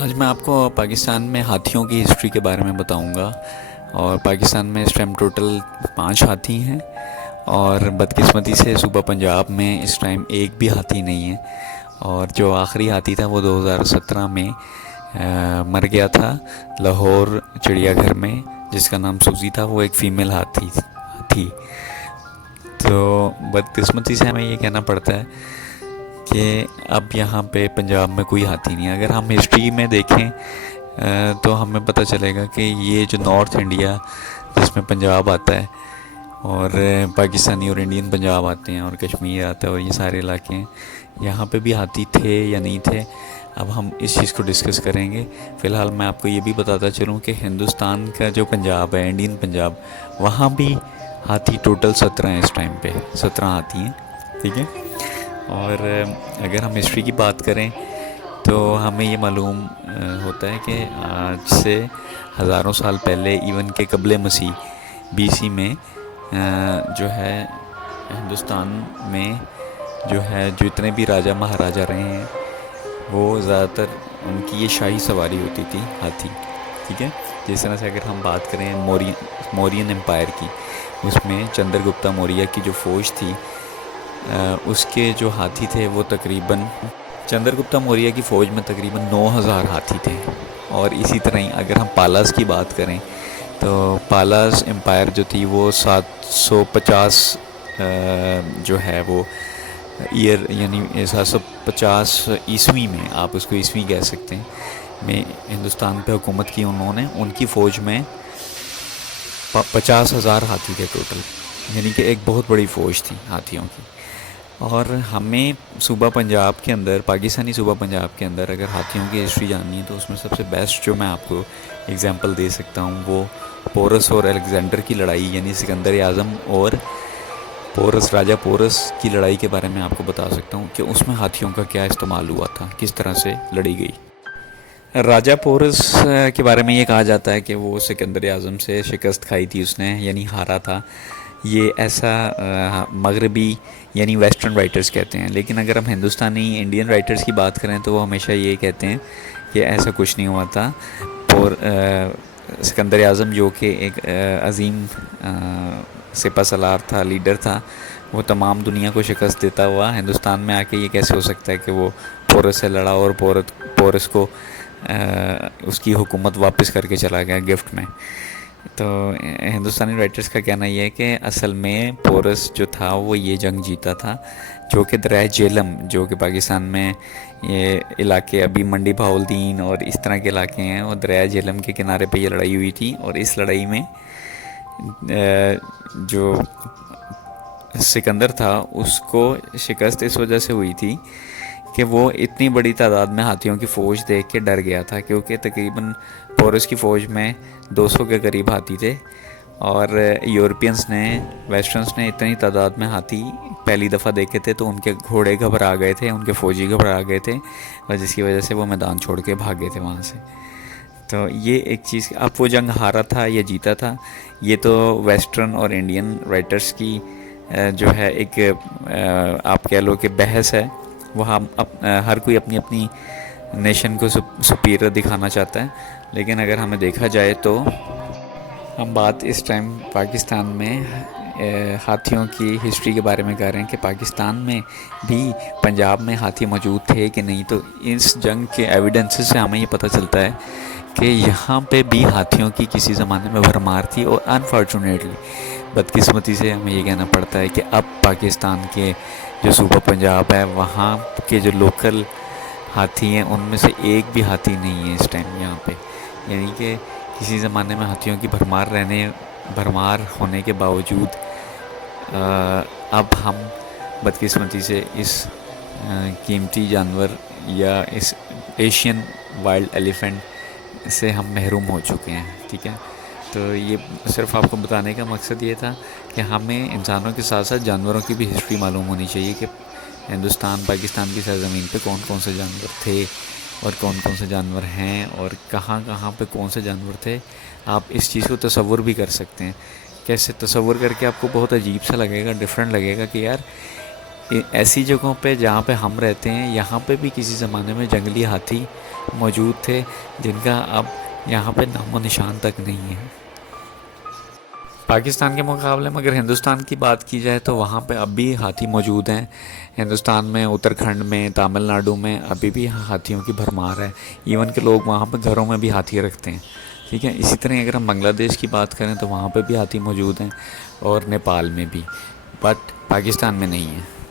آج میں آپ کو پاکستان میں ہاتھیوں کی ہسٹری کے بارے میں بتاؤں گا، اور پاکستان میں اس ٹائم ٹوٹل 5 ہاتھی ہیں، اور بدقسمتی سے صوبہ پنجاب میں اس ٹائم ایک بھی ہاتھی نہیں ہے، اور جو آخری ہاتھی تھا وہ 2017 میں مر گیا تھا لاہور چڑیا گھر میں، جس کا نام سوزی تھا۔ وہ ایک فیمیل ہاتھی تھی۔ تو بدقسمتی سے ہمیں یہ کہنا پڑتا ہے کہ اب یہاں پہ پنجاب میں کوئی ہاتھی نہیں ہے۔ اگر ہم ہسٹری میں دیکھیں تو ہمیں پتہ چلے گا کہ یہ جو نارتھ انڈیا جس میں پنجاب آتا ہے، اور پاکستانی اور انڈین پنجاب آتے ہیں، اور کشمیر آتا ہے، اور یہ سارے علاقے ہیں، یہاں پہ بھی ہاتھی تھے یا نہیں تھے، اب ہم اس چیز کو ڈسکس کریں گے۔ فی الحال میں آپ کو یہ بھی بتاتا چلوں کہ ہندوستان کا جو پنجاب ہے، انڈین پنجاب، وہاں بھی ہاتھی ٹوٹل 17 ہیں اس ٹائم پہ، 17 ہاتھی ہیں، ٹھیک ہے۔ اور اگر ہم ہسٹری کی بات کریں تو ہمیں یہ معلوم ہوتا ہے کہ آج سے ہزاروں سال پہلے، ایون کہ قبل مسیح BC میں جو ہے ہندوستان میں جو ہے جتنے بھی راجہ مہاراجہ رہے ہیں، وہ زیادہ تر ان کی یہ شاہی سواری ہوتی تھی ہاتھی، ٹھیک ہے۔ جس طرح سے اگر ہم بات کریں مورین امپائر کی، اس میں چندر گپتا موریہ کی جو فوج تھی، اس کے جو ہاتھی تھے وہ تقریباً چندر گپتا موریہ کی فوج میں تقریباً 9000 ہاتھی تھے۔ اور اسی طرح ہی اگر ہم پالاز کی بات کریں تو پالاز امپائر جو تھی وہ 750 جو ہے وہ ایئر، یعنی 750 عیسوی میں، آپ اس کو عیسوی کہہ سکتے ہیں، میں ہندوستان پہ حکومت کی انہوں نے۔ ان کی فوج میں 50,000 ہاتھی تھے ٹوٹل، یعنی کہ ایک بہت بڑی فوج تھی ہاتھیوں کی۔ اور ہمیں صوبہ پنجاب کے اندر، پاکستانی صوبہ پنجاب کے اندر اگر ہاتھیوں کی ہسٹری جاننی ہے تو اس میں سب سے بیسٹ جو میں آپ کو اگزامپل دے سکتا ہوں وہ پورس اور الیگزینڈر کی لڑائی، یعنی سکندر اعظم اور پورس، راجہ پورس کی لڑائی کے بارے میں آپ کو بتا سکتا ہوں کہ اس میں ہاتھیوں کا کیا استعمال ہوا تھا، کس طرح سے لڑی گئی۔ راجہ پورس کے بارے میں یہ کہا جاتا ہے کہ وہ سکندر اعظم سے شکست کھائی تھی اس نے، یعنی ہارا تھا۔ یہ ایسا مغربی یعنی ویسٹرن رائٹرز کہتے ہیں، لیکن اگر ہم ہندوستانی انڈین رائٹرز کی بات کریں تو وہ ہمیشہ یہ کہتے ہیں کہ ایسا کچھ نہیں ہوا تھا۔ اور سکندر اعظم جو کہ ایک عظیم سپہ سالار تھا، لیڈر تھا، وہ تمام دنیا کو شکست دیتا ہوا ہندوستان میں آ کے یہ کیسے ہو سکتا ہے کہ وہ پورس سے لڑا اور پورس کو اس کی حکومت واپس کر کے چلا گیا گفٹ میں۔ تو ہندوستانی رائٹرز کا کہنا یہ ہے کہ اصل میں پورس جو تھا وہ یہ جنگ جیتا تھا، جو کہ دریائے جیلم، جو کہ پاکستان میں یہ علاقے ابھی منڈی بہاولدین اور اس طرح کے علاقے ہیں، اور دریائے جیلم کے کنارے پہ یہ لڑائی ہوئی تھی۔ اور اس لڑائی میں جو سکندر تھا اس کو شکست اس وجہ سے ہوئی تھی کہ وہ اتنی بڑی تعداد میں ہاتھیوں کی فوج دیکھ کے ڈر گیا تھا، کیونکہ تقریباً پورس کی فوج میں 200 کے قریب ہاتھی تھے، اور یورپینس نے، ویسٹرنس نے اتنی تعداد میں ہاتھی پہلی دفعہ دیکھے تھے تو ان کے گھوڑے گھبرا گئے تھے، ان کے فوجی گھبرا گئے تھے، اور جس کی وجہ سے وہ میدان چھوڑ کے بھاگے تھے وہاں سے۔ تو یہ ایک چیز، اب وہ جنگ ہارا تھا یا جیتا تھا، یہ تو ویسٹرن اور انڈین رائٹرز کی جو ہے ایک آپ کہہ لو کہ بحث ہے۔ وہ ہر کوئی اپنی اپنی نیشن کو سپیریئر دکھانا چاہتا ہے، لیکن اگر ہمیں دیکھا جائے تو ہم بات اس ٹائم پاکستان میں ہاتھیوں کی ہسٹری کے بارے میں کر رہے ہیں کہ پاکستان میں بھی پنجاب میں ہاتھی موجود تھے کہ نہیں۔ تو اس جنگ کے ایویڈنسز سے ہمیں یہ پتہ چلتا ہے کہ یہاں پہ بھی ہاتھیوں کی کسی زمانے میں بھرمار تھی، اور انفارچونیٹلی، بدقسمتی سے ہمیں یہ کہنا پڑتا ہے کہ اب پاکستان کے جو صوبہ پنجاب ہے وہاں کے جو لوکل ہاتھی ہیں ان میں سے ایک بھی ہاتھی نہیں ہے اس ٹائم یہاں پہ، یعنی کہ کسی زمانے میں ہاتھیوں کی بھرمار ہونے کے باوجود اب ہم بدقسمتی سے اس قیمتی جانور یا اس ایشین وائلڈ ایلیفنٹ سے ہم محروم ہو چکے ہیں، ٹھیک ہے۔ تو یہ صرف آپ کو بتانے کا مقصد یہ تھا کہ ہمیں انسانوں کے ساتھ ساتھ جانوروں کی بھی ہسٹری معلوم ہونی چاہیے کہ پاکستان کی سرزمین پہ کون کون سے جانور تھے اور کون کون سے جانور ہیں، اور کہاں کہاں پہ کون سے جانور تھے۔ آپ اس چیز کو تصور بھی کر سکتے ہیں، کیسے تصور کر کے آپ کو بہت عجیب سا لگے گا، ڈفرینٹ لگے گا کہ یار ایسی جگہوں پہ جہاں پہ ہم رہتے ہیں یہاں پہ بھی کسی زمانے میں جنگلی ہاتھی موجود تھے جن کا اب یہاں پہ نام و نشان تک نہیں ہے۔ پاکستان کے مقابلے میں اگر ہندوستان کی بات کی جائے تو وہاں پہ اب بھی ہاتھی موجود ہیں۔ ہندوستان میں اتراکھنڈ میں، تامل ناڈو میں ابھی بھی ہاتھیوں کی بھرمار ہے، ایون کہ لوگ وہاں پہ گھروں میں بھی ہاتھی رکھتے ہیں، ٹھیک ہے۔ اسی طرح اگر ہم بنگلہ دیش کی بات کریں تو وہاں پہ بھی ہاتھی موجود ہیں، اور نیپال میں بھی، بٹ پاکستان میں نہیں ہے۔